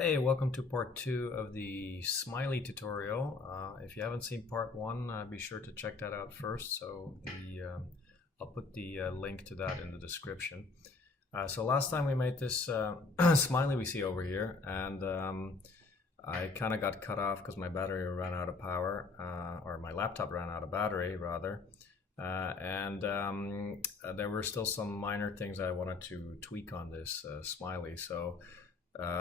Hey, welcome to part 2 of the smiley tutorial. If you haven't seen part 1, be sure to check that out first. I'll put the link to that in the description. So last time we made this smiley we see over here, and I kind of got cut off because my battery ran out of power, or my laptop ran out of battery rather. There were still some minor things I wanted to tweak on this smiley. So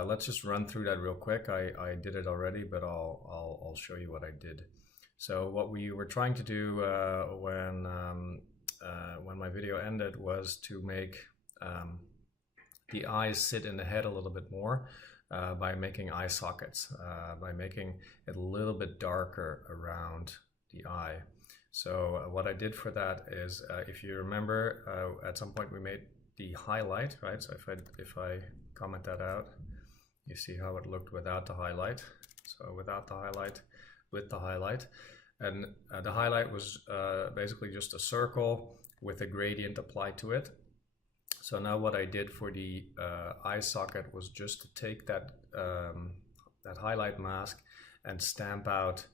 let's just run through that real quick. I did it already, but I'll show you what I did. So what we were trying to do when my video ended was to make the eyes sit in the head a little bit more by making eye sockets, by making it a little bit darker around the eye. So what I did for that is, if you remember, at some point we made the highlight, right? So if I comment that out, you see how it looked without the highlight. So without the highlight, with the highlight. And the highlight was basically just a circle with a gradient applied to it. So now what I did for the eye socket was just to take that, that highlight mask and stamp out,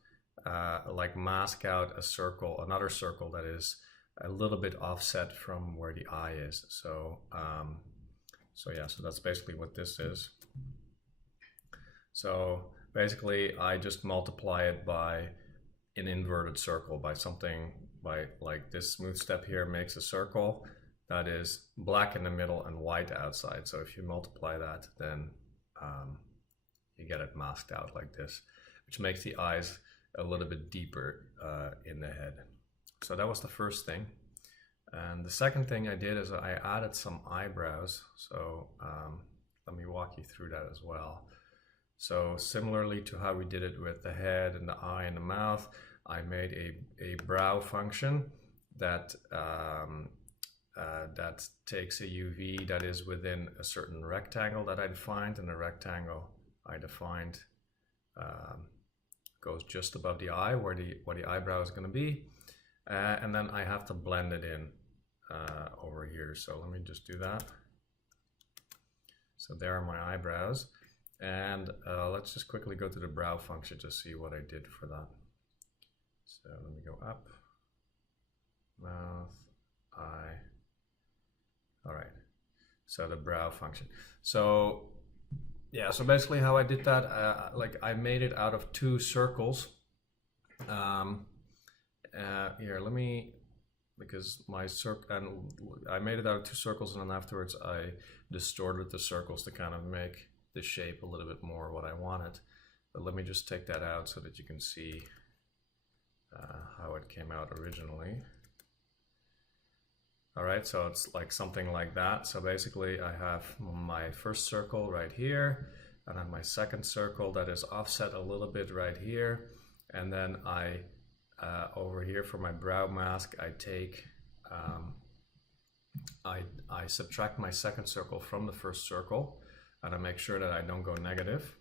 like mask out a circle, another circle that is a little bit offset from where the eye is. So so that's basically what this is. So basically I just multiply it by an inverted circle, by something, by like this smooth step here makes a circle that is black in the middle and white outside. So if you multiply that, then you get it masked out like this, which makes the eyes a little bit deeper in the head. So that was the first thing. And the second thing I did is I added some eyebrows. So let me walk you through that as well. So similarly to how we did it with the head and the eye and the mouth, I made a brow function that that takes a UV that is within a certain rectangle that I defined, and the rectangle I defined goes just above the eye where the eyebrow is going to be, and then I have to blend it in over here. So let me just do that. So there are my eyebrows, and let's just quickly go to the brow function to see what I did for that. So let me go up, mouth, eye. All right, so the brow function. So yeah, so basically how I did that, like I made it out of two circles. Here, let me, because my circle, and I made it out of two circles, and then afterwards I distorted the circles to kind of make the shape a little bit more what I wanted. But let me just take that out so that you can see how it came out originally. All right, so it's like something like that. So basically I have my first circle right here, and then my second circle that is offset a little bit right here. And then I, over here for my brow mask, I take, I subtract my second circle from the first circle, and I make sure that I don't go negative.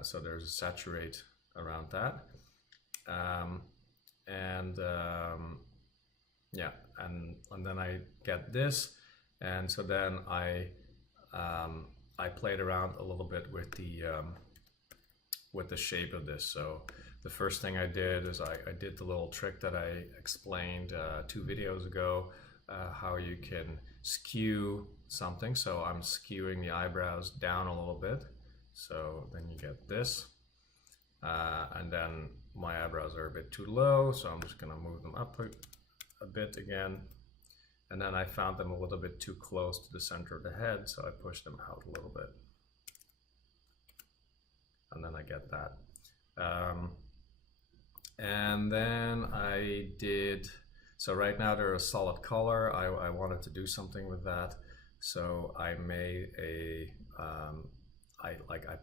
So there's a saturate around that. Yeah, and then I get this, and so then I played around a little bit with the shape of this. So the first thing I did is I did the little trick that I explained 2 videos ago, how you can skew something. So I'm skewing the eyebrows down a little bit, so then you get this, and then my eyebrows are a bit too low, so I'm just gonna move them up a bit again, and then I found them a little bit too close to the center of the head, so I pushed them out a little bit, and then I get that. And then I did, so right now they're a solid color. I wanted to do something with that, so I made a I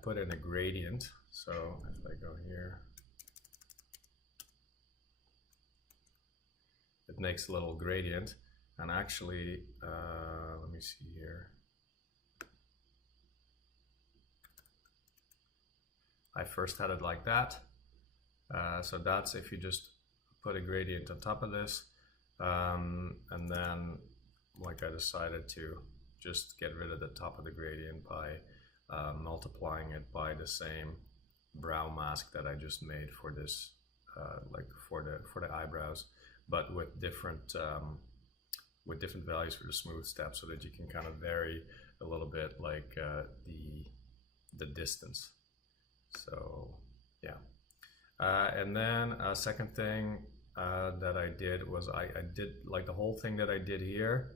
put in a gradient. So if I go here, it makes a little gradient, and actually let me see here, I first had it like that. So that's if you just put a gradient on top of this, and then like I decided to just get rid of the top of the gradient by multiplying it by the same brow mask that I just made for this, like for the eyebrows, but with different values for the smooth step, so that you can kind of vary a little bit, like the distance. So yeah, and then a second thing that I did was I did like the whole thing that I did here.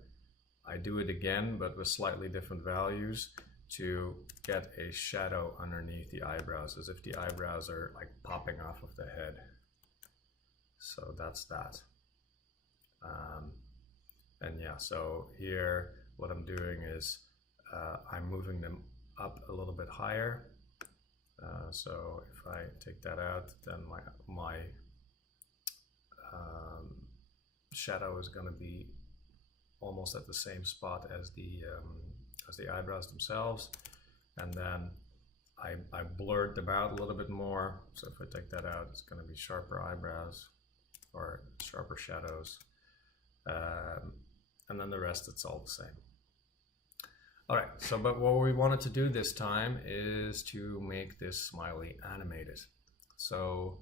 I do it again, but with slightly different values, to get a shadow underneath the eyebrows, as if the eyebrows are like popping off of the head. So that's that. And yeah, so here what I'm doing is I'm moving them up a little bit higher. So if I take that out, then my shadow is going to be almost at the same spot as the eyebrows themselves. And then I blurred them out a little bit more. So if I take that out, it's going to be sharper eyebrows or sharper shadows. And then the rest, it's all the same. All right, so but what we wanted to do this time is to make this smiley animated. So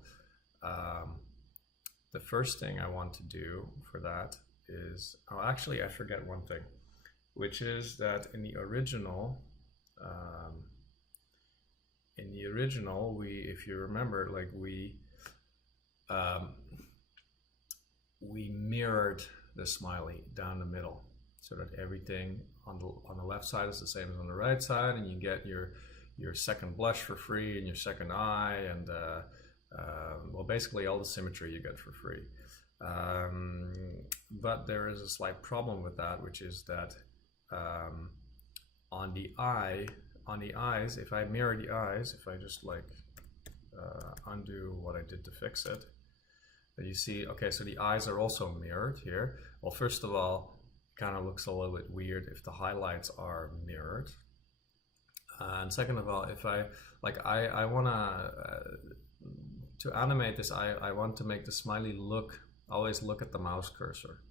the first thing I want to do for that is, oh, actually I forget one thing, which is that in the original, if you remember, like we mirrored the smiley down the middle, so that everything on the left side is the same as on the right side, and you get your second blush for free and your second eye, and well, basically all the symmetry you get for free. But there is a slight problem with that, which is that on the eyes, if I mirror the eyes, if I just like undo what I did to fix it, you see, okay, so the eyes are also mirrored here. Well, first of all, it kind of looks a little bit weird if the highlights are mirrored. And second of all, if I want to animate this, I want to make the smiley always look at the mouse cursor.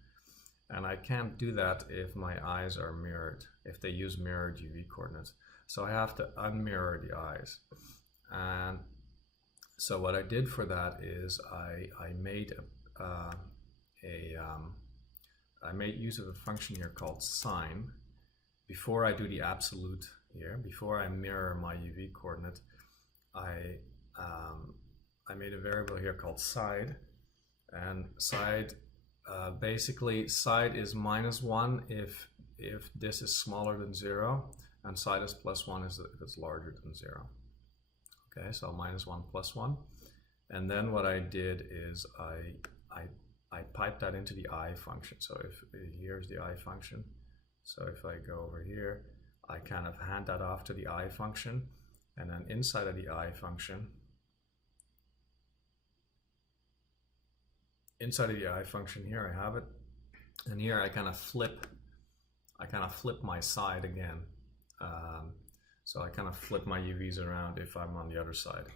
And I can't do that if my eyes are mirrored, if they use mirrored UV coordinates. So I have to unmirror the eyes. And so what I did for that is I made use of a function here called sign. Before I do the absolute here, before I mirror my UV coordinate, I made a variable here called side, and side basically side is -1 if this is smaller than 0, and side is +1 if it's larger than 0. Okay, so -1 +1, and then what I did is I piped that into the eye function. So if here's the eye function, so if I go over here, I kind of hand that off to the eye function, and then inside of the eye function, here I have it, and here I kind of flip my side again. So I kind of flip my UVs around if I'm on the other side,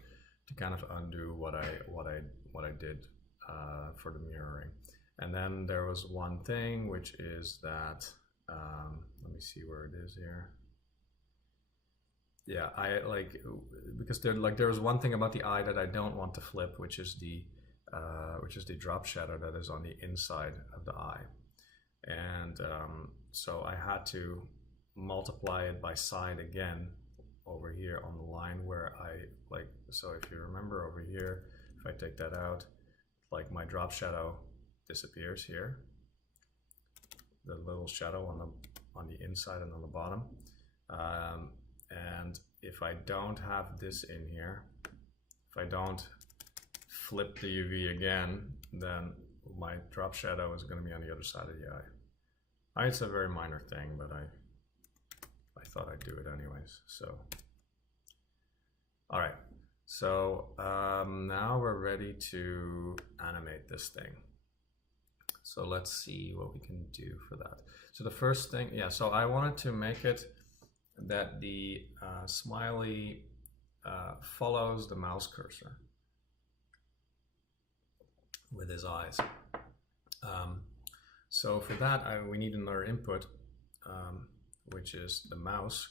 to kind of undo what I did for the mirroring. And then there was one thing, which is that let me see where it is here. Yeah, because there was one thing about the eye that I don't want to flip, which is the drop shadow that is on the inside of the eye. And so I had to multiply it by side again over here on the line where so if you remember over here, if I take that out, like my drop shadow disappears here, the little shadow on the inside and on the bottom. And if I don't have this in here, if I don't flip the UV again, then my drop shadow is going to be on the other side of the eye. It's a very minor thing, but I thought I'd do it anyways. So, all right. So now we're ready to animate this thing. So let's see what we can do for that. So the first thing, yeah, so I wanted to make it that the smiley follows the mouse cursor with his eyes. So for that, we need another input, which is the mouse,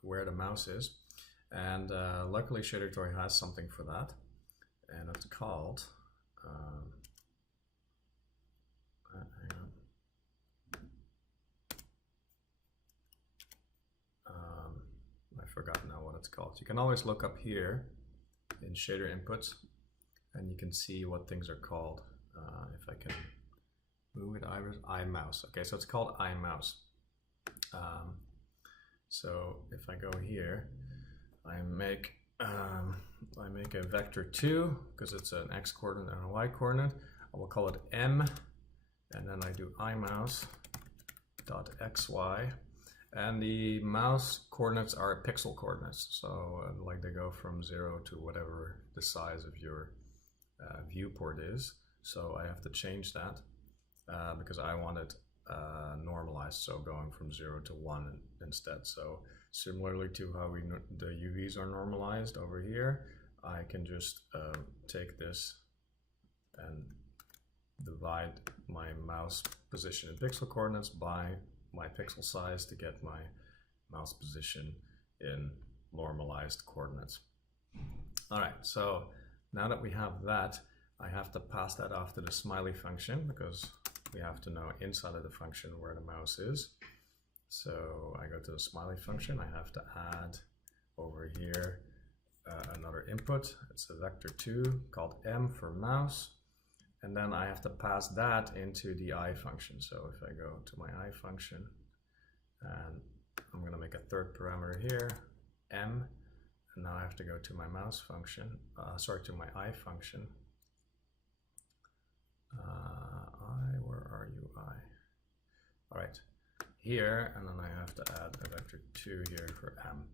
where the mouse is. And luckily ShaderToy has something for that, and it's called hang on. I forgot now what it's called. You can always look up here in shader inputs and you can see what things are called. If I can move it, iMouse. Okay, so it's called iMouse. So if I go here, I make a vector 2 because it's an x coordinate and a y coordinate. I will call it M, and then I do iMouse.xy, and the mouse coordinates are pixel coordinates. So like they go from 0 to whatever the size of your viewport is. So I have to change that because I want it normalized, so going from 0 to 1 instead. So similarly to how the UVs are normalized over here, I can just take this and divide my mouse position in pixel coordinates by my pixel size to get my mouse position in normalized coordinates. All right, so now that we have that, I have to pass that off to the smiley function because we have to know inside of the function where the mouse is. So I go to the smiley function. I have to add over here another input. It's a vector 2 called M for mouse. And then I have to pass that into the eye function. So if I go to my eye function, and I'm going to make a third parameter here, M, and now I have to go to my mouse function, to my eye function. Where are you, eye? All right, here, and then I have to add a vector 2 here for M.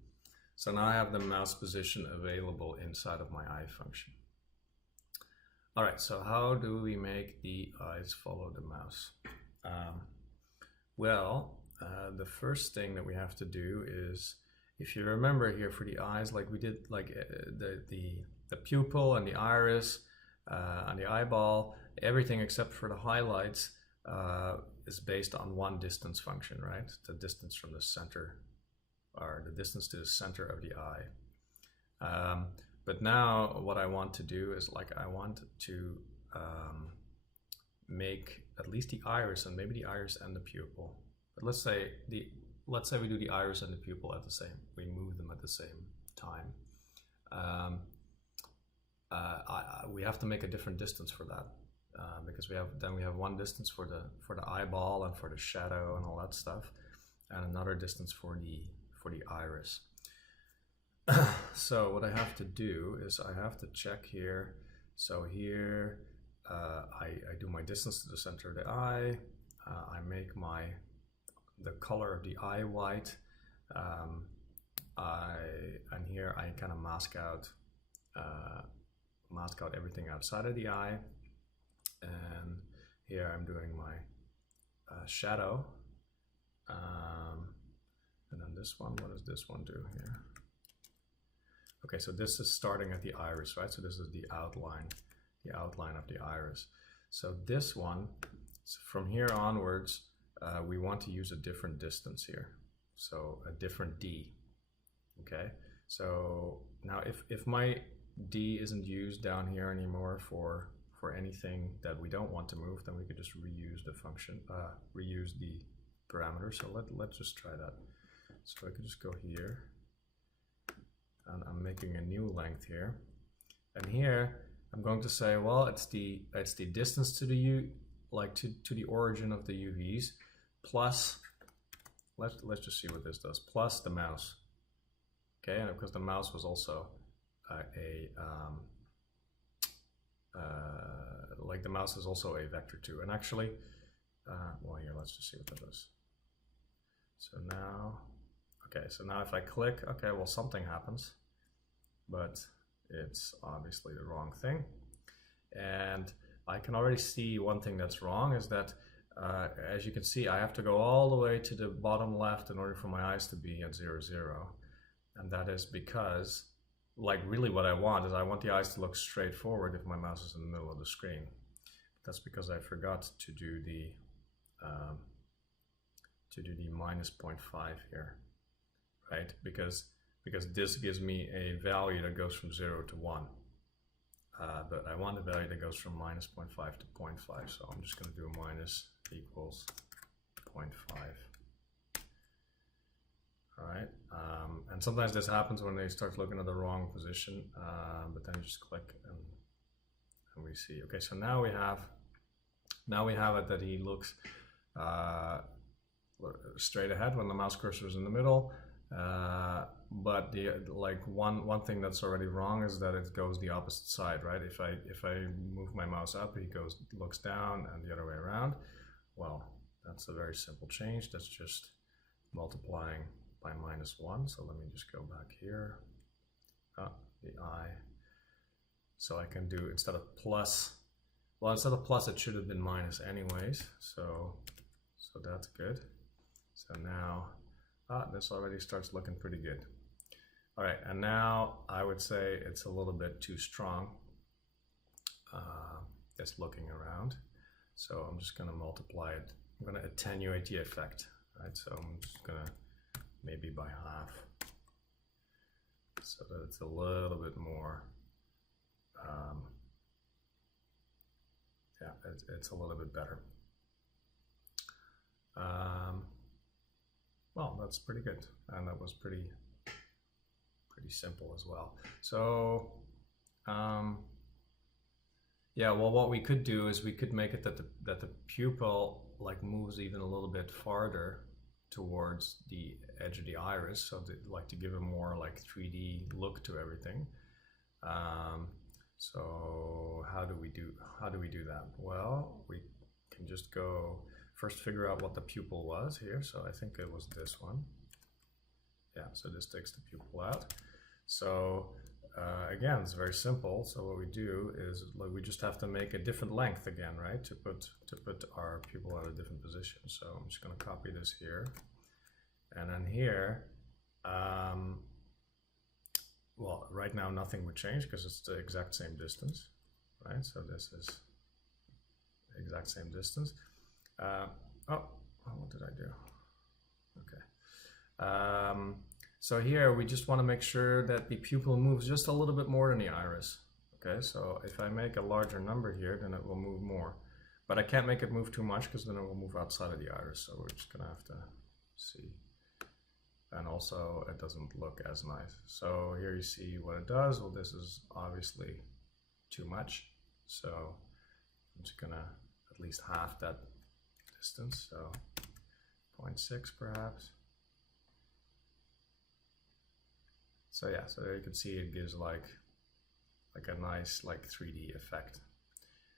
So now I have the mouse position available inside of my eye function. All right, so how do we make the eyes follow the mouse? The first thing that we have to do is, if you remember here for the eyes, like we did, like the pupil and the iris and the eyeball, everything except for the highlights is based on one distance function, right? The distance from the center, or the distance to the center of the eye. But now what I want to do is, like, I want to make at least the iris, and maybe the iris and the pupil. But let's say we do the iris and the pupil at the same. We move them at the same time. We have to make a different distance for that because we have one distance for the eyeball and for the shadow and all that stuff, and another distance for the iris. So what I have to do is I have to check here. So here I do my distance to the center of the eye. I make the color of the eye white. And here I kind of mask out everything outside of the eye. And here I'm doing my shadow. And then this one, what does this one do here? Okay, so this is starting at the iris, right? So this is the outline of the iris. So this one, so from here onwards, we want to use a different distance here. So a different D, okay? So now if my D isn't used down here anymore for anything that we don't want to move, then we could just reuse the function, reuse the parameter. So let's just try that. So I could just go here, and I'm making a new length here, and here I'm going to say, well, it's the distance to the to the origin of the UVs plus, let's just see what this does, plus the mouse. Okay, and because the mouse was also the mouse is also a vector 2, and actually well, here, let's just see what that does. So now, okay, so now if I click, okay, well, something happens, but it's obviously the wrong thing. And I can already see one thing that's wrong is that as you can see, I have to go all the way to the bottom left in order for my eyes to be at 0, 0. And that is because, like, really what I want is I want the eyes to look straight forward if my mouse is in the middle of the screen. That's because I forgot to do the -0.5 here, right? Because because this gives me a value that goes from 0 to 1. But I want a value that goes from minus 0.5 to 0.5, so I'm just going to do minus equals 0.5. Alright, and sometimes this happens when they start looking at the wrong position, but then you just click and we see. Okay, so now we have it that he looks straight ahead when the mouse cursor is in the middle. But one thing that's already wrong is that it goes the opposite side, right? If I move my mouse up, he looks down, and the other way around. Well, that's a very simple change. That's just multiplying by -1. So let me just go back here. The eye. So I can do, instead of plus, well, instead of plus, it should have been minus anyways. So that's good. So now, this already starts looking pretty good. All right, and now I would say it's a little bit too strong, just looking around. So I'm just gonna multiply it. I'm gonna attenuate the effect, right? So I'm just gonna maybe by half, so that it's a little bit more, yeah, it's a little bit better. Well, that's pretty good, and that was pretty simple as well. So yeah, well, what we could do is we could make it that the pupil like moves even a little bit farther towards the edge of the iris, so to give a more like 3D look to everything. So how do we do that? Well, we can just go first figure out what the pupil was here. So I think it was this one. Yeah, so this takes the pupil out. So again, it's very simple. So what we do is like we just have to make a different length again, right? To put our pupil at a different position. So I'm just going to copy this here, and then here, well, right now nothing would change because it's the exact same distance, right? So this is the exact same distance. What did I do? Okay. So here we just want to make sure that the pupil moves just a little bit more than the iris. Okay, so if I make a larger number here, then it will move more. But I can't make it move too much because then it will move outside of the iris. So we're just gonna have to see. And also it doesn't look as nice. So here you see what it does. Well, this is obviously too much. So I'm just gonna at least half that distance. So 0.6 perhaps. So yeah, so there you can see it gives like a nice like 3D effect.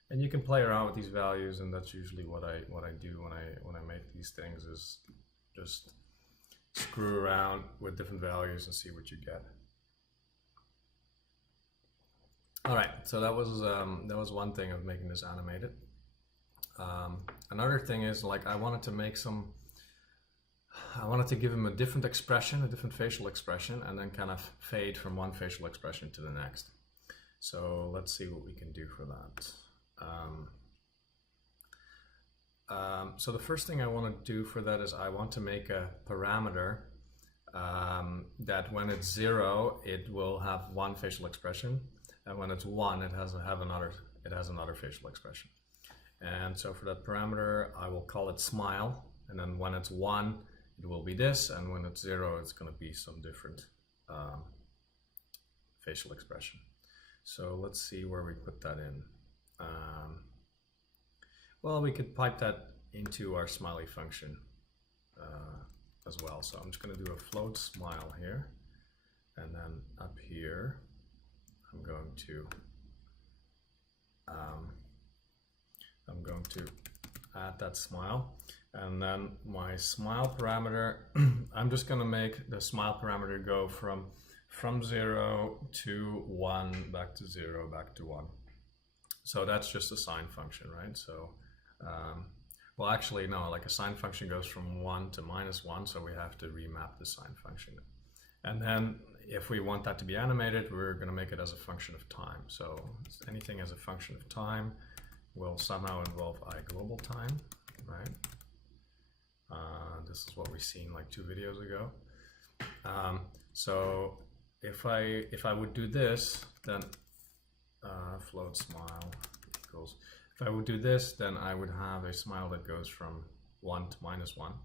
And you can play around with these values, and that's usually what I do when I make these things, is just screw around with different values and see what you get. All right, so that was one thing of making this animated. Another thing is like I wanted to give him a different expression, a different facial expression, and then kind of fade from one facial expression to the next. So let's see what we can do for that. So the first thing I want to do for that is I want to make a parameter that when it's 0, it will have one facial expression, and when it's 1, it has another facial expression. And so for that parameter, I will call it smile, and then when it's 1, it will be this, and when it's 0, it's going to be some different facial expression. So let's see where we put that in. Well, we could pipe that into our smiley function as well. So I'm just going to do a float smile here, and then up here I'm going to add that smile, and then my smile parameter, I'm just going to make the smile parameter go from 0 to 1, back to 0, back to 1. So that's just a sine function, right? So well, actually no, like a sine function goes from 1 to -1, so we have to remap the sine function. And then if we want that to be animated, we're going to make it as a function of time. So anything as a function of time will somehow involve global time, right? This is what we've seen like 2 videos ago. So if I would do this, then float smile equals. If I would do this, then I would have a smile that goes from 1 to -1,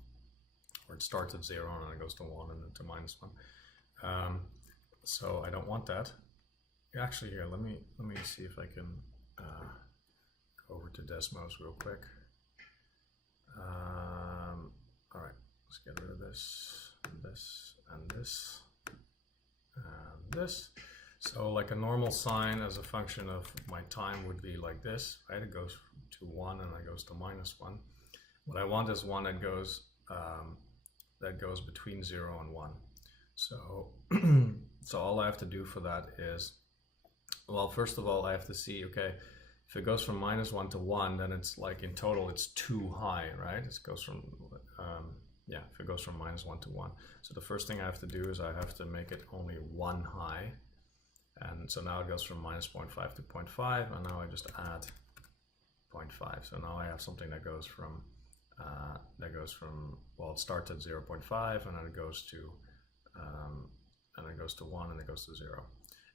or it starts at 0 and then it goes to 1 and then to -1. So I don't want that. Actually, here, let me see if I can go over to Desmos real quick. All right, let's get rid of this, and this, and this, and this. So like a normal sine as a function of my time would be like this, right? It goes to 1 and it goes to -1. What I want is one that goes between 0 and 1. So, so all I have to do for that is, well, first of all, I have to see, okay, if it goes from -1 to 1, then it's like in total it's too high, right? It goes from, yeah, if it goes from -1 to 1. So the first thing I have to do is I have to make it only 1 high. And so now it goes from -0.5 to 0.5, and now I just add 0.5. So now I have something that goes from, well, it starts at 0.5 and then it goes to, 1 and it goes to 0.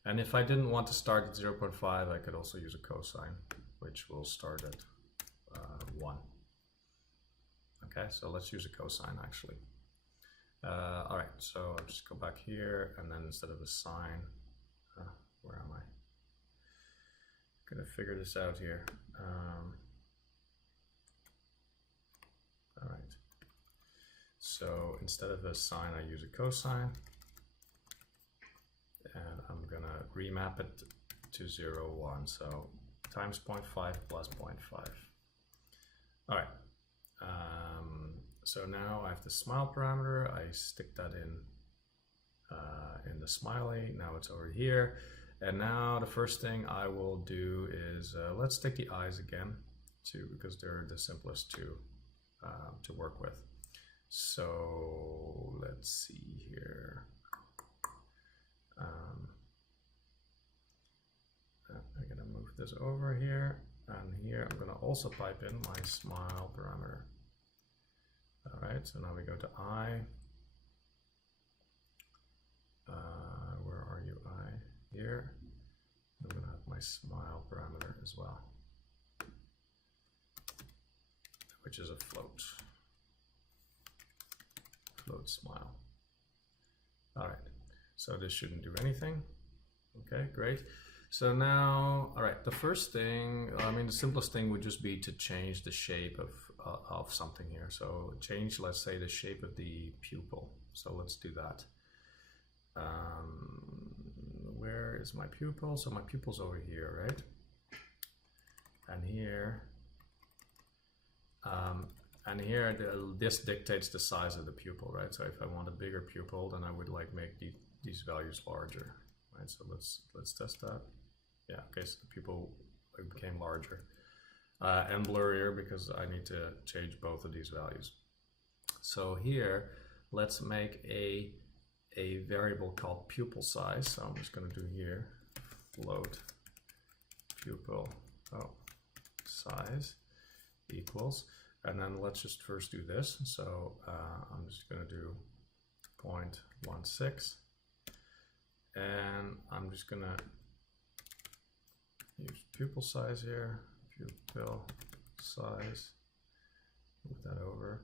And if I didn't want to start at 0.5, I could also use a cosine, which will start at 1. Okay, so let's use a cosine actually. All right, so I'll just go back here, and then instead of a sine, where am I? Gonna figure this out here. All right. So instead of a sine, I use a cosine, and I'm gonna remap it to 0, 1. So times 0.5 plus 0.5. All right. So now I have the smile parameter. I stick that in the smiley. Now it's over here. And now the first thing I will do is let's take the eyes again, too, because they're the simplest to work with. So let's see here. I'm gonna move this over here, and here I'm gonna also pipe in my smile parameter. All right, so now we go to eye. Where are you, eye? Here. I'm gonna have my smile parameter as well, which is a float smile. All right, so this shouldn't do anything. Okay, great. So now, all right, the first thing, I mean, the simplest thing would just be to change the shape of something here. So change, let's say, the shape of the pupil. So let's do that. Where is my pupil? So my pupil's over here, right? And here, this dictates the size of the pupil, right? So if I want a bigger pupil, then I would like make these values larger, right? So let's test that. Yeah, okay, so the pupil became larger and blurrier because I need to change both of these values. So here, let's make a variable called pupil size. So I'm just going to do here float pupil size equals, and then let's just first do this. So I'm just going to do 0.16, and I'm just going to use pupil size here, pupil size, move that over.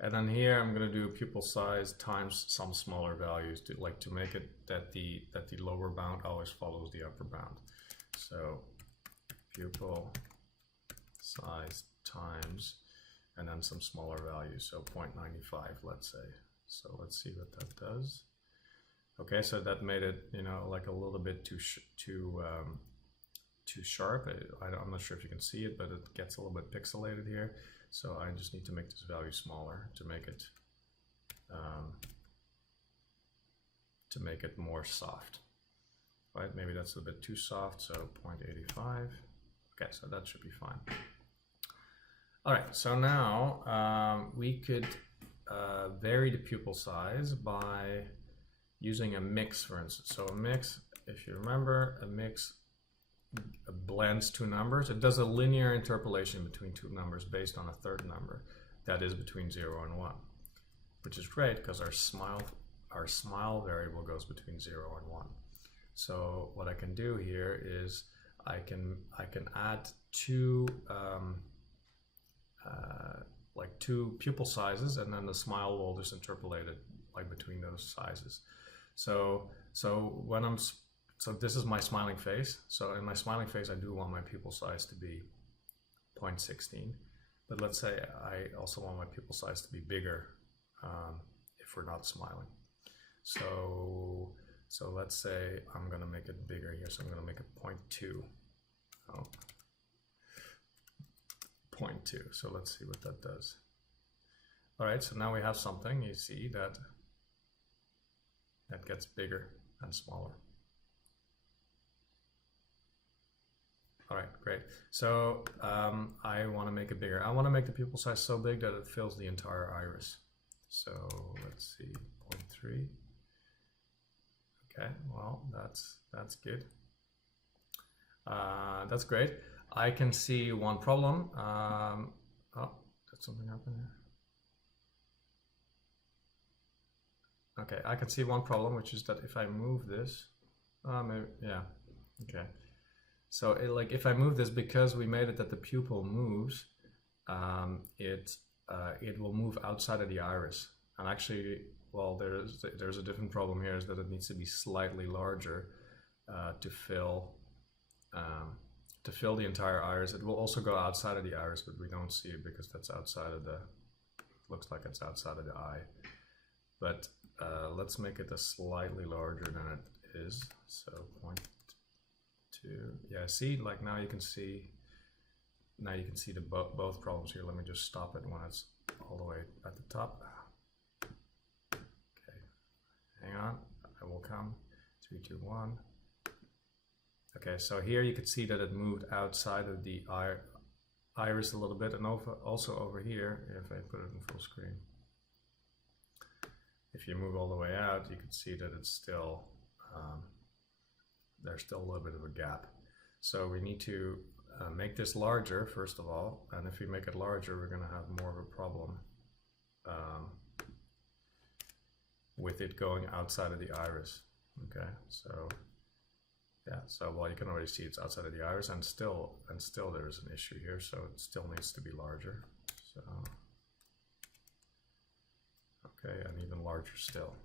And then here I'm going to do pupil size times some smaller values to make it that the lower bound always follows the upper bound. So pupil size times, and then some smaller values, so 0.95, let's say. So let's see what that does. Okay, so that made it, you know, like a little bit too sharp. I'm not sure if you can see it, but it gets a little bit pixelated here. So I just need to make this value smaller to make it more soft, right? Maybe that's a bit too soft, so 0.85. Okay, so that should be fine. All right, so now we could vary the pupil size by using a mix, for instance. So a mix, if you remember, a mix blends two numbers. It does a linear interpolation between two numbers based on a third number that is between 0 and 1, which is great because our our smile variable goes between 0 and 1. So what I can do here is I can add two like two pupil sizes, and then the smile will just interpolate it like between those sizes. So this is my smiling face. So in my smiling face, I do want my pupil size to be 0.16. But let's say I also want my pupil size to be bigger if we're not smiling. So let's say I'm gonna make it bigger here. So I'm gonna make it 0.2. Oh. 0.2. So let's see what that does. All right, so now we have something. You see that gets bigger and smaller. All right, great. So I want to make it bigger. I want to make the pupil size so big that it fills the entire iris. So let's see, 0.3. Okay, well, that's good. That's great. I can see one problem. Oh, did something happen here? Okay, I can see one problem, which is that if I move this, maybe, yeah, okay. So like if I move this, because we made it that the pupil moves, it will move outside of the iris. And actually, well, there's a different problem here, is that it needs to be slightly larger to fill the entire iris. It will also go outside of the iris, but we don't see it because that's outside of the, looks like it's outside of the eye. But let's make it a slightly larger than it is. So 0.2. Yeah, see, like now you can see the both problems here. Let me just stop it when it's all the way at the top. Okay, hang on, I will come. 3, 2, 1. Okay, so here you can see that it moved outside of the iris a little bit, and also over here, if I put it in full screen. If you move all the way out, you can see that it's still, there's still a little bit of a gap. So we need to make this larger, first of all, and if we make it larger, we're gonna have more of a problem with it going outside of the iris. Okay, so yeah, so well, you can already see it's outside of the iris, and still there's an issue here, so it still needs to be larger. So okay, and even larger still.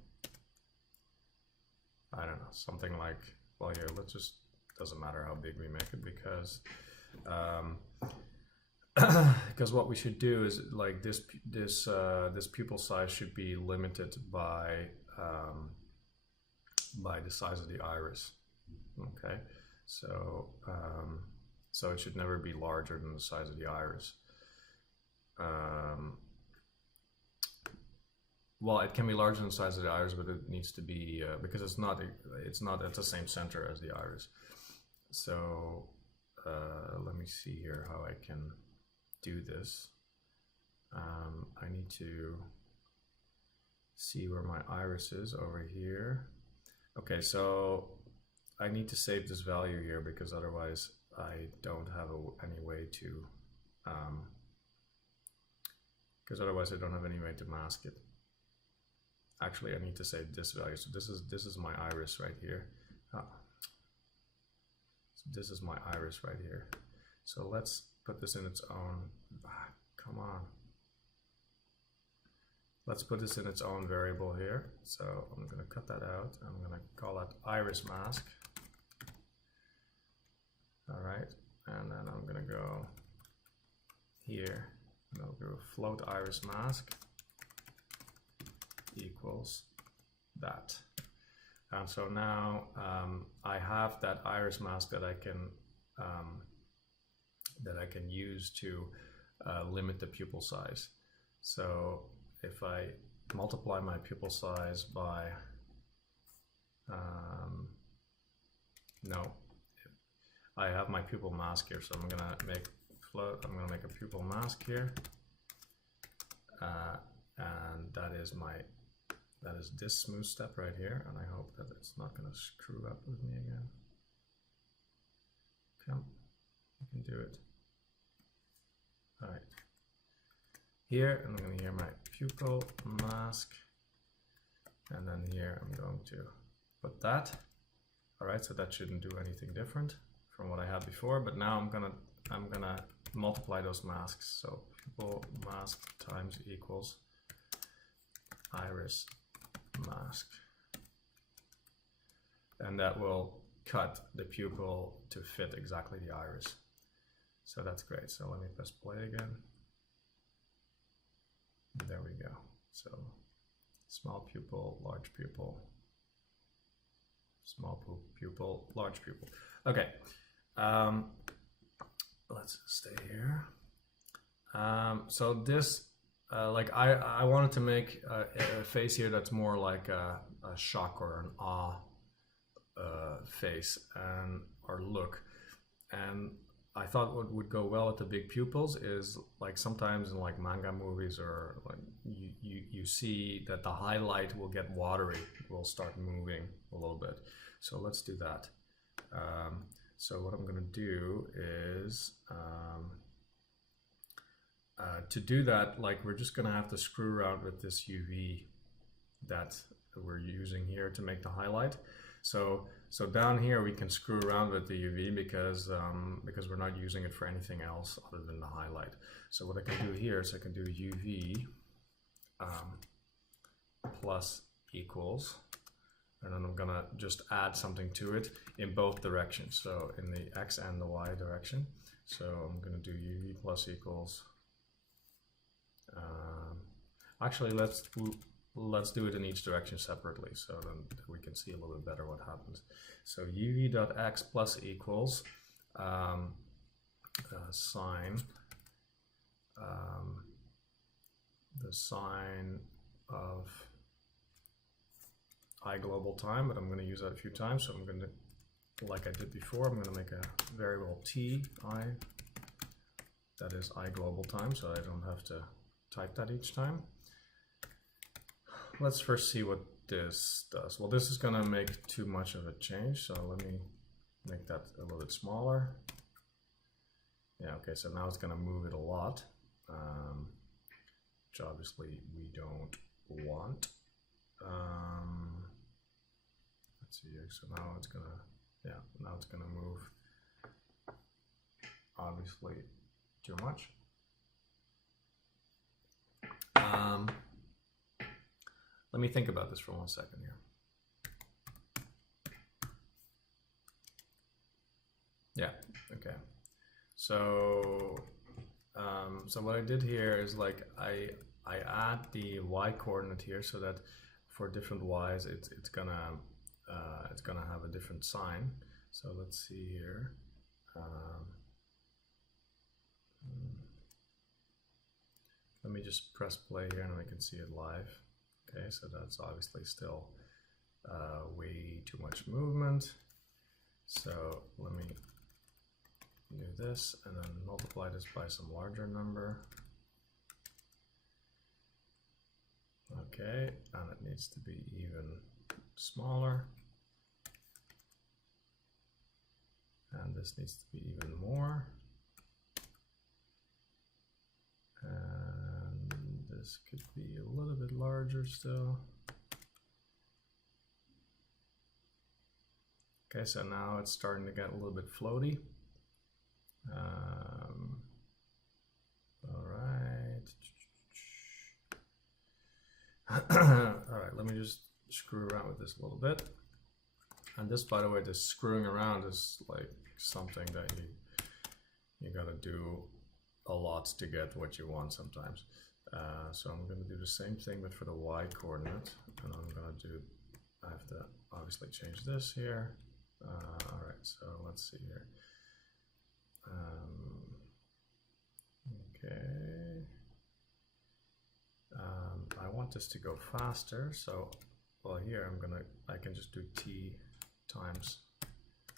I don't know, something like, well, here, let's just, doesn't matter how big we make it, because because what we should do is like this pupil size should be limited by the size of the iris. Okay, so so it should never be larger than the size of the iris. Well, it can be larger than the size of the iris, but it needs to be because it's not at the same center as the iris. So let me see here how I can do this. I need to see where my iris is over here. Okay, so I need to save this value here, because otherwise I don't have any way to mask it. Actually, I need to save this value. So this is my iris right here. So this is my iris right here. So let's put this in its own. Come on. Let's put this in its own variable here. So I'm going to cut that out. I'm going to call that iris mask. All right, and then I'm going to go here. And I'll go float iris mask equals that. And so now I have that iris mask that I can use to limit the pupil size. So if I multiply my pupil size by no, I have my pupil mask here, so I'm gonna make a pupil mask here, and that is this smooth step right here, and I hope that it's not gonna screw up with me again. Come, you can do it. All right, here, and I'm gonna hear my pupil mask and then here I'm going to put that. All right, so that shouldn't do anything different from what I had before, but now I'm gonna multiply those masks. So pupil mask times equals iris mask, and that will cut the pupil to fit exactly the iris. So that's great. So let me press play again. There we go. So small pupil, large pupil, small pupil, large pupil. Okay, let's stay here. So this, like I wanted to make a face here that's more like a shock or an awe face and or look, and I thought what would go well with the big pupils is like sometimes in like manga movies or like you see that the highlight will get watery, it will start moving a little bit. So let's do that. So what I'm going to do is to do that, like we're just going to have to screw around with this UV that we're using here to make the highlight. So down here we can screw around with the UV because we're not using it for anything else other than the highlight. So what I can do here is I can do UV plus equals, and then I'm gonna just add something to it in both directions, so in the X and the Y direction. So I'm gonna do UV plus equals. Actually, let's do it in each direction separately, so then we can see a little bit better what happens. So uv.x plus equals sine, the sine of I global time, but I'm going to use that a few times, so I'm going to, like I did before, I'm going to make a variable t I, that is I global time, so I don't have to type that each time. Let's first see what this does. Well, this is going to make too much of a change, so let me make that a little bit smaller. Yeah, okay, so now it's going to move it a lot, which obviously we don't want. Let's see here, so now it's going to, yeah, now it's going to move obviously too much. Let me think about this for 1 second here. Yeah, okay. So, so what I did here is like I add the y coordinate here so that for different y's it's gonna have a different sign. So let's see here. Let me just press play here and we can see it live. Okay, so that's obviously still way too much movement. So let me do this and then multiply this by some larger number. Okay, and it needs to be even smaller. And this needs to be even more. And this could be a little bit larger still. Okay, so now it's starting to get a little bit floaty. All right. All right, let me just screw around with this a little bit. And this, by the way, this screwing around is like something that you gotta do a lot to get what you want sometimes. So I'm gonna do the same thing, but for the y coordinate, and I'm gonna do, I have to obviously change this here. All right, so let's see here. Okay. I want this to go faster, so well here I can just do t times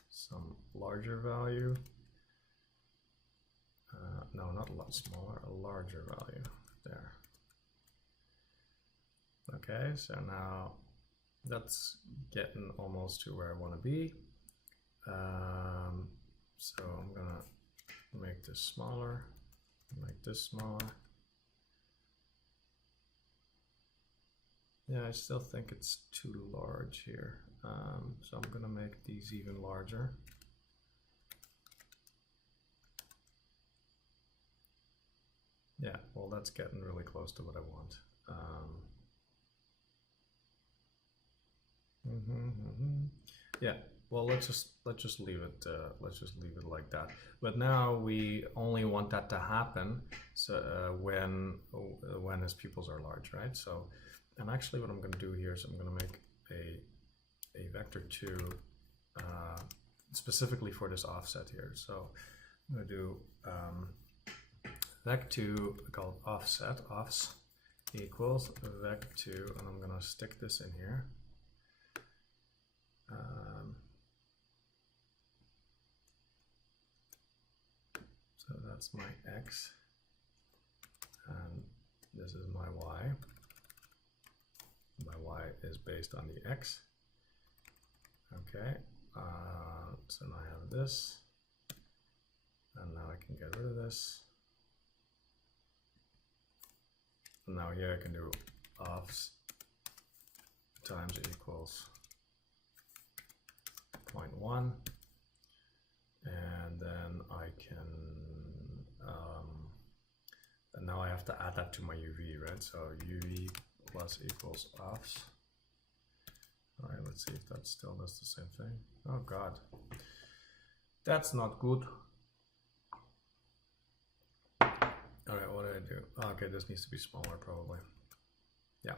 some larger value. No, not a lot smaller, a larger value there. Okay, so now that's getting almost to where I want to be. So I'm gonna make this smaller, make this smaller. Yeah, I still think it's too large here. So I'm gonna make these even larger. Yeah, well, that's getting really close to what I want. Yeah, well, let's just leave it like that. But now we only want that to happen so when his pupils are large, right? So, and actually, what I'm going to do here is I'm going to make a vector 2 specifically for this offset here. So I'm going to do vec2 called offset offs equals vec2, and I'm going to stick this in here. So that's my x, and this is my y. My y is based on the x. Okay, so now I have this, and now I can get rid of this. And now here I can do offs times equals 0.1, and then I can and now I have to add that to my UV, right? So UV plus equals offs. All right, let's see if that still does the same thing. Oh God, that's not good. All right, what do I do? Oh, okay, this needs to be smaller probably. Yeah.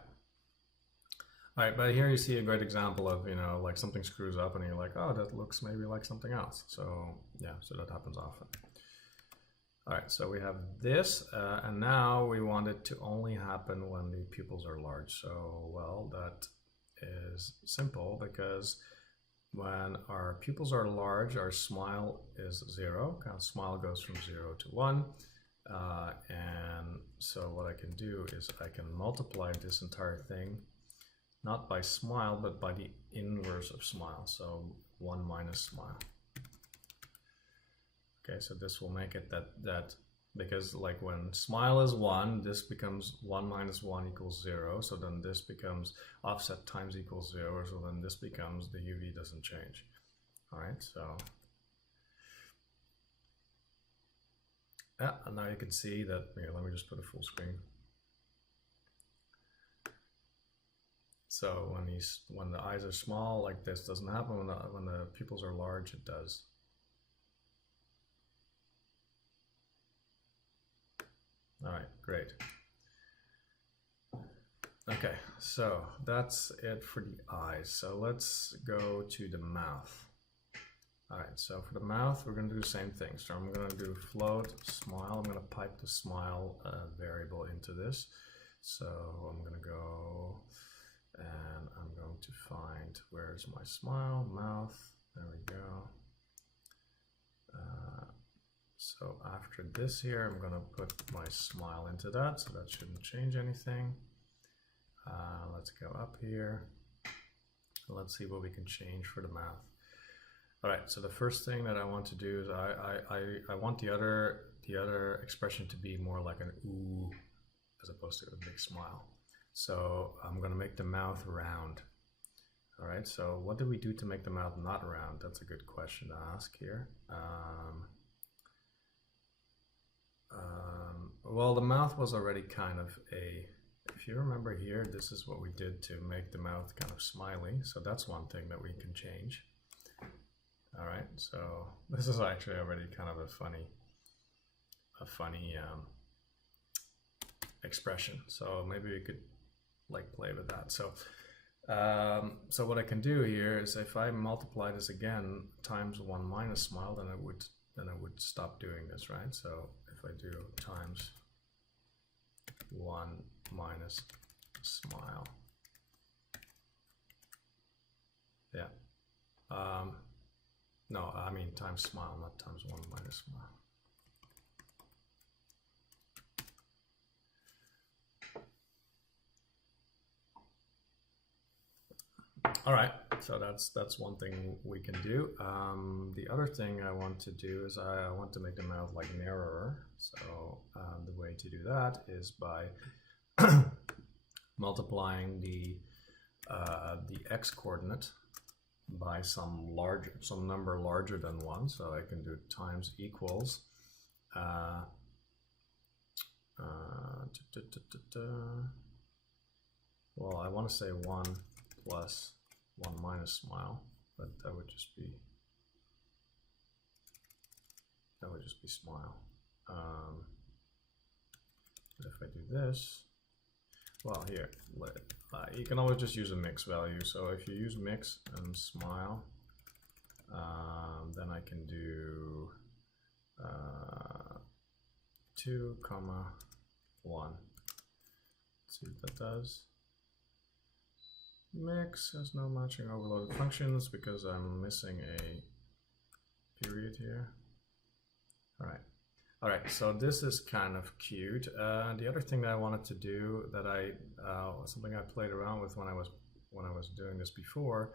All right, but here you see a great example of, you know, like something screws up and you're like, oh, that looks maybe like something else. So yeah, so that happens often. All right, so we have this, and now we want it to only happen when the pupils are large. So, well, that is simple because when our pupils are large, our smile is 0. Kind of smile goes from 0 to 1. And so what I can do is I can multiply this entire thing, not by smile, but by the inverse of smile. So 1 minus smile. Okay, so this will make it that because like when smile is 1, this becomes 1 minus 1 equals 0. So then this becomes offset times equals 0. So then this becomes the UV doesn't change. All right, so yeah, and now you can see that. Here, let me just put a full screen. So when the eyes are small, like this doesn't happen. When the pupils are large, it does. All right, great. Okay, so that's it for the eyes. So let's go to the mouth. All right, so for the mouth, we're going to do the same thing. So I'm going to do float smile. I'm going to pipe the smile variable into this. So I'm going to go and I'm going to find where's my smile, mouth. There we go. So after this here, I'm going to put my smile into that. So that shouldn't change anything. Let's go up here. Let's see what we can change for the mouth. All right, so the first thing that I want to do is I want the other expression to be more like an ooh as opposed to a big smile. So I'm going to make the mouth round. All right, so what did we do to make the mouth not round? That's a good question to ask here. Well, the mouth was already kind of if you remember here, this is what we did to make the mouth kind of smiley. So that's one thing that we can change. All right, so this is actually already kind of a funny expression. So maybe we could like play with that. So so what I can do here is if I multiply this again times 1 minus smile, then I would stop doing this, right? So if I do times 1 minus smile, yeah. No, I mean times smile, not times 1 minus smile. All right, so that's one thing we can do. The other thing I want to do is I want to make the mouth like narrower. So the way to do that is by multiplying the x coordinate by some number larger than 1. So I can do times equals well, I want to say 1 plus 1 minus smile, but that would just be smile. If I do this, well, here, you can always just use a mix value. So if you use mix and smile, then I can do 2, 1. Let's see what that does. Mix has no matching overloaded functions because I'm missing a period here. All right, so this is kind of cute. The other thing that I wanted to do, that something I played around with when I was doing this before,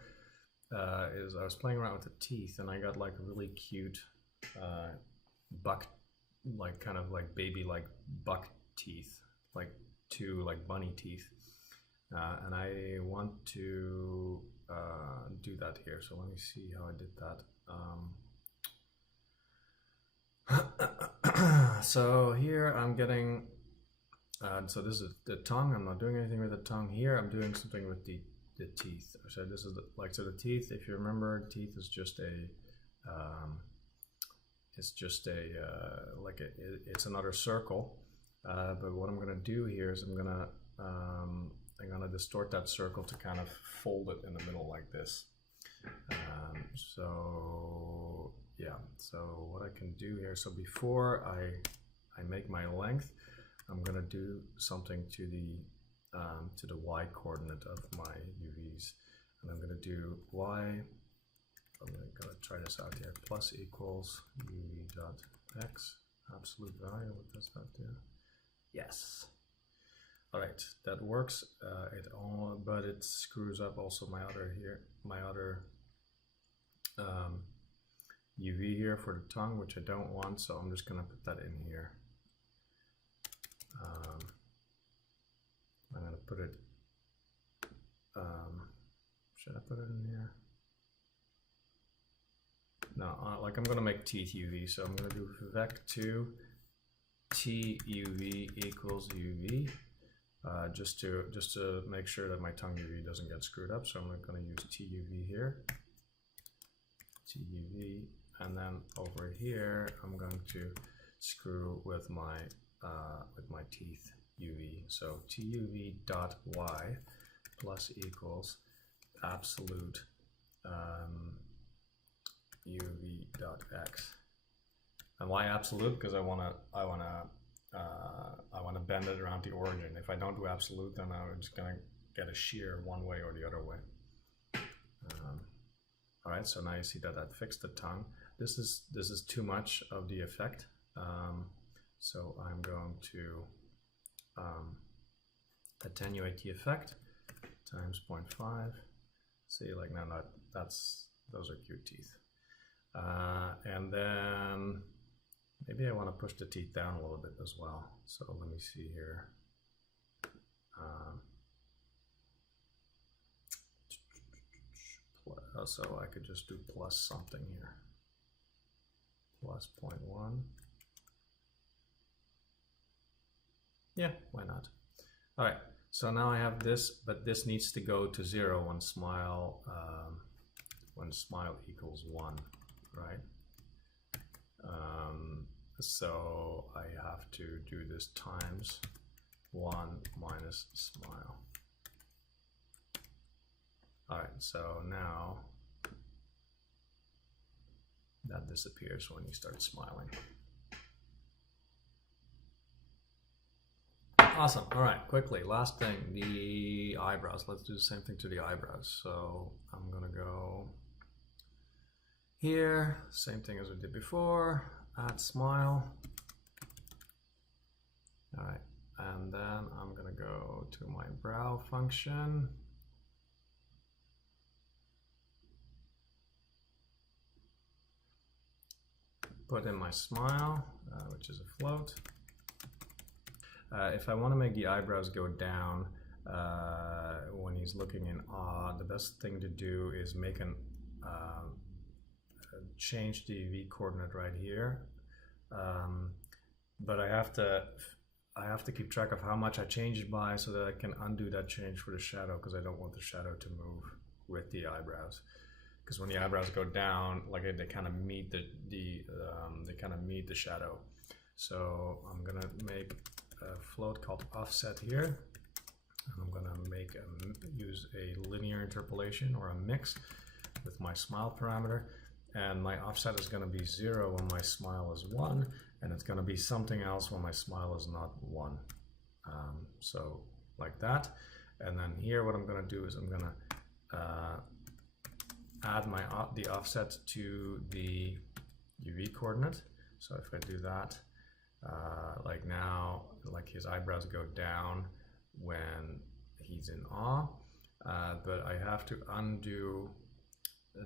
is I was playing around with the teeth, and I got like really cute buck, like kind of like baby like buck teeth, like 2 like bunny teeth, and I want to do that here. So let me see how I did that. So here I'm getting, so this is the tongue. I'm not doing anything with the tongue. Here I'm doing something with the teeth. So this is so the teeth, if you remember, teeth is just it's another circle. But what I'm going to do here is I'm going to distort that circle to kind of fold it in the middle like this. So yeah, so what I can do here, so before I make my length, I'm going to do something to the y coordinate of my UVs, and I'm going to do y, I'm going to try this out here, plus equals uv dot x, absolute value. What does that do? Yes. All right, that works. But it screws up also my other UV here for the tongue, which I don't want, so I'm just going to put that in here. I'm going to put it, should I put it in here? No, like I'm going to make teeth UV, so I'm going to do vec2 t UV equals UV, just to make sure that my tongue UV doesn't get screwed up. So I'm going to use TUV here, TUV, and then over here I'm going to screw with my teeth UV. So TUV dot y plus equals absolute UV dot x. And why absolute? Because I want to bend it around the origin. If I don't do absolute, then I'm just going to get a shear one way or the other way. All right, so now you see that that fixed the tongue. This is too much of the effect, so I'm going to attenuate the effect times 0.5. See, like now those are cute teeth. And then maybe I want to push the teeth down a little bit as well. So let me see here. So I could just do plus something here. Plus 0.1. Yeah, why not? All right, so now I have this, but this needs to go to 0 when smile equals 1, right? So I have to do this times 1 minus smile. All right, so now that disappears when you start smiling. Awesome. All right, quickly, last thing, the eyebrows. Let's do the same thing to the eyebrows. So I'm gonna go here, same thing as we did before, add smile. All right, and then I'm gonna go to my brow function. Put in my smile, which is a float. If I want to make the eyebrows go down, when he's looking in awe, the best thing to do is make an change the V coordinate right here, but I have to keep track of how much I change it by so that I can undo that change for the shadow, because I don't want the shadow to move with the eyebrows. Because when the eyebrows go down, like they kind of meet the shadow. So I'm gonna make a float called offset here, and I'm gonna use a linear interpolation or a mix with my smile parameter, and my offset is gonna be 0 when my smile is 1, and it's gonna be something else when my smile is not 1. So like that, and then here what I'm gonna do is I'm gonna add the offset to the UV coordinate. So if I do that, like now, like his eyebrows go down when he's in awe, but I have to undo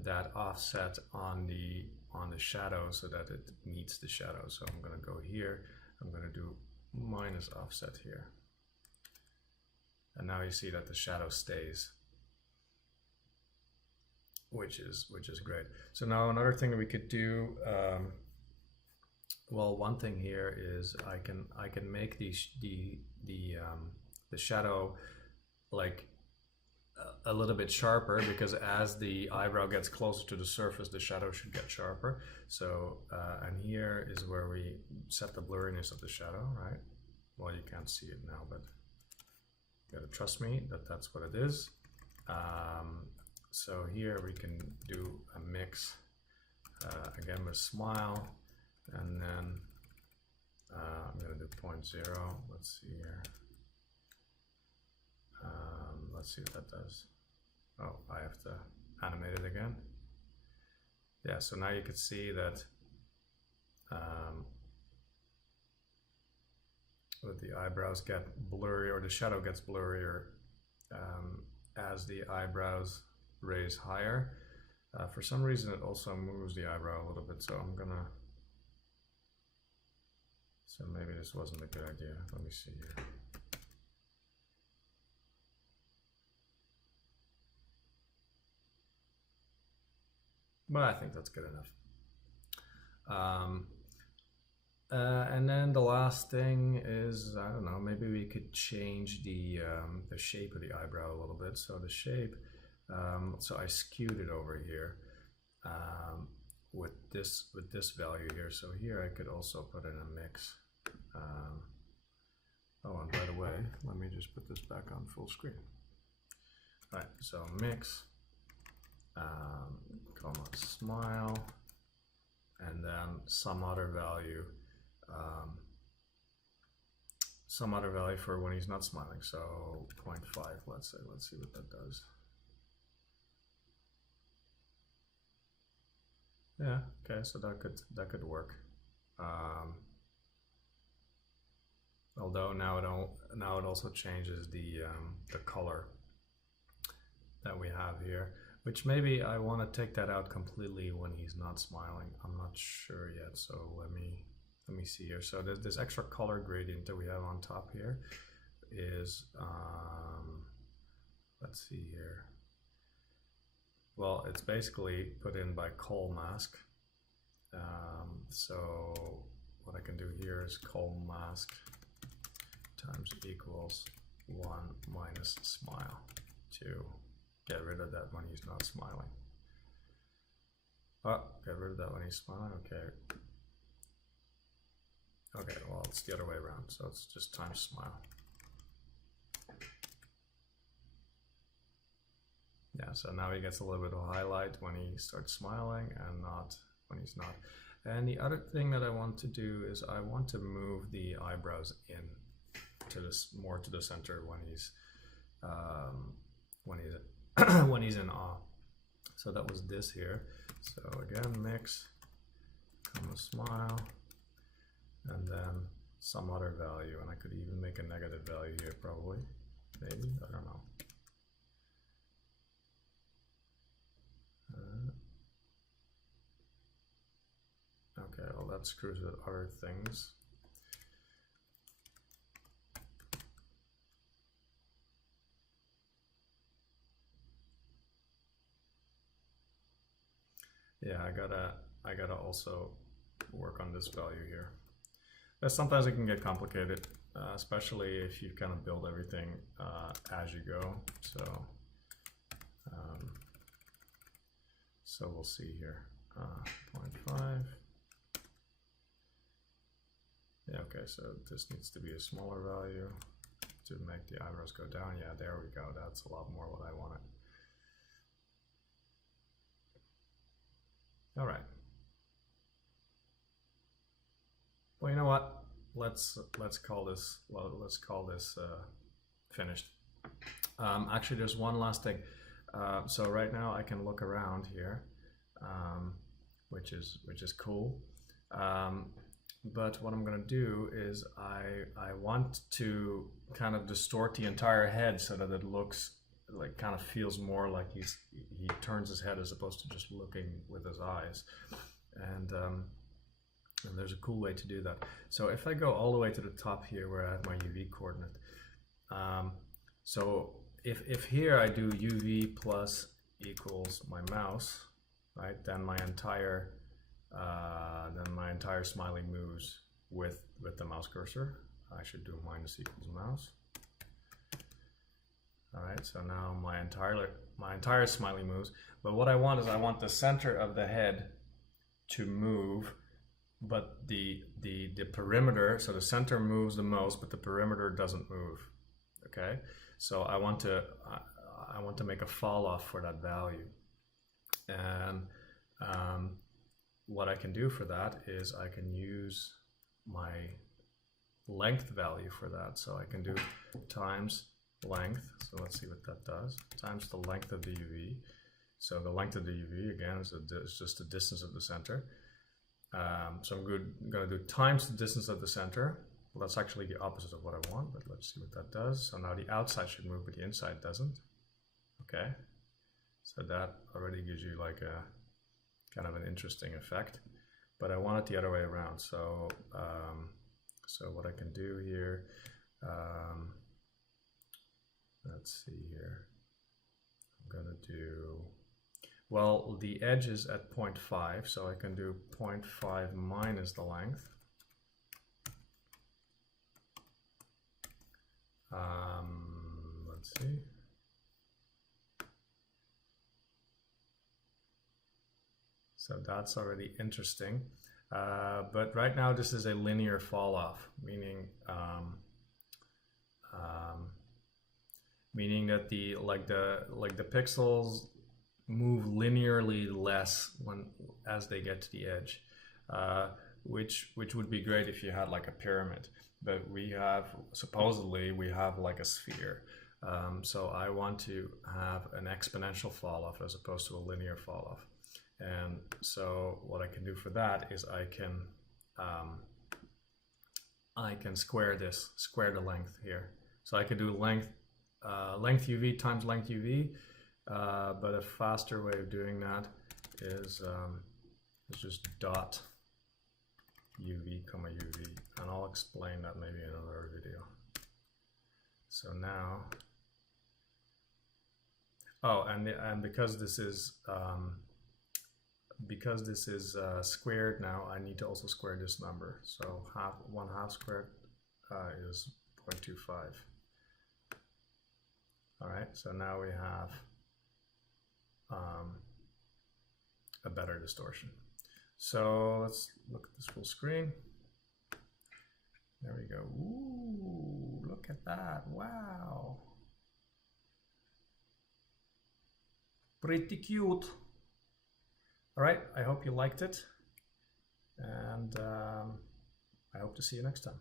that offset on the shadow so that it meets the shadow. So I'm going to go here, I'm going to do minus offset here, and now you see that the shadow stays, which is great. So now another thing that we could do, well, one thing here is I can make the shadow like a little bit sharper, because as the eyebrow gets closer to the surface, the shadow should get sharper. So and here is where we set the blurriness of the shadow, right? Well, you can't see it now, but you gotta trust me that that's what it is. So here we can do a mix again with smile, and then I'm going to do 0.0. Let's see here. Let's see what that does. Oh, I have to animate it again. Yeah, so now you can see that the eyebrows get blurry, or the shadow gets blurrier as the eyebrows raise higher. For some reason it also moves the eyebrow a little bit, so so maybe this wasn't a good idea. Let me see here. But I think that's good enough. And then the last thing is, I don't know, maybe we could change the shape of the eyebrow a little bit. So the shape, so I skewed it over here with this value here. So here I could also put in a mix. Oh, and by the way, let me just put this back on full screen. All right, so mix, comma smile, and then some other value for when he's not smiling. So 0.5, let's say. Let's see what that does. Yeah, okay, so that could work. Although now it also changes the color that we have here, which maybe I want to take that out completely when he's not smiling. I'm not sure yet, so let me see here. So this extra color gradient that we have on top here is let's see here. Well, it's basically put in by col mask. So what I can do here is col mask times equals 1 minus smile to get rid of that when he's not smiling. Oh, get rid of that when he's smiling. Okay. Okay, well, it's the other way around, so it's just times smile. Yeah, so now he gets a little bit of highlight when he starts smiling and not when he's not. And the other thing that I want to do is I want to move the eyebrows in to this more to the center when he's when he's in awe. So that was this here. So again, mix, comma smile, and then some other value, and I could even make a negative value here probably, maybe, I don't know. Okay, well that screws with other things. Yeah, I gotta also work on this value here. Sometimes it can get complicated, especially if you kind of build everything as you go. So we'll see here. 0.5. Yeah, okay, so this needs to be a smaller value to make the eyebrows go down. Yeah, there we go. That's a lot more what I wanted. All right. Well, you know what? Let's call this finished. Actually, there's one last thing. So right now I can look around here, which is cool. But what I'm going to do is I want to kind of distort the entire head so that it looks like, kind of feels more like he turns his head as opposed to just looking with his eyes. And there's a cool way to do that. So if I go all the way to the top here where I have my UV coordinate, so if here I do UV plus equals my mouse, right, then my entire smiley moves with the mouse cursor. I should do minus equals mouse. All right, so now my entire smiley moves. But what I want is I want the center of the head to move, but the perimeter, so the center moves the most, but the perimeter doesn't move. Okay, so I want to make a fall off for that value, and what I can do for that is I can use my length value for that. So I can do times length. So let's see what that does. Times the length of the UV. So the length of the UV again is just the distance of the center. So I'm going to do times the distance of the center. Well, that's actually the opposite of what I want, but let's see what that does. So now the outside should move, but the inside doesn't. Okay. So that already gives you like a kind of an interesting effect, but I want it the other way around. So so what I can do here, let's see here, I'm gonna do, well, the edge is at 0.5, so I can do 0.5 minus the length. Let's see. So that's already interesting. But right now this is a linear fall off, meaning that the pixels move linearly less as they get to the edge, which would be great if you had like a pyramid. But supposedly we have like a sphere. So I want to have an exponential fall off as opposed to a linear fall off. And so what I can do for that is I can square the length here. So I can do length UV times length UV, but a faster way of doing that is just dot UV comma UV, and I'll explain that maybe in another video. So now, oh, and because this is squared now, I need to also square this number. So 1/2 squared is 0.25. All right, so now we have a better distortion. So let's look at this full screen. There we go. Ooh, look at that. Wow. Pretty cute. All right, I hope you liked it, and I hope to see you next time.